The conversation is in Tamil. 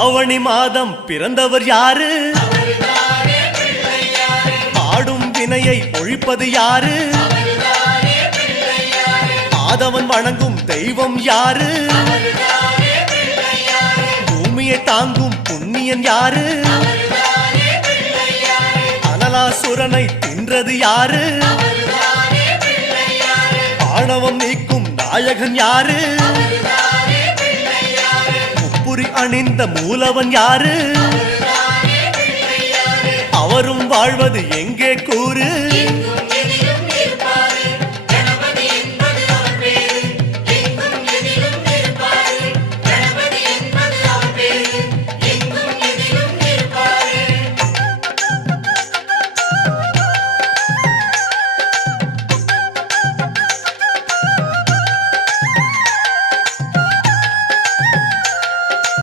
ஆவணி மாதம் பிறந்தவர் யாரு? ஆடும் வினையை ஒழிப்பது யாரு? ஆதவன் வணங்கும் தெய்வம் யாரு? பூமியை தாங்கும் புண்ணியன் யாரு? அனலாசுரனை தின்றது யாரு? ஆணவம் நீக்கும் நாயகன் யாரு? முப்புரி அணிந்த மூலவன் யாரு? அவரும் வாழ்வது எங்கே கூறு?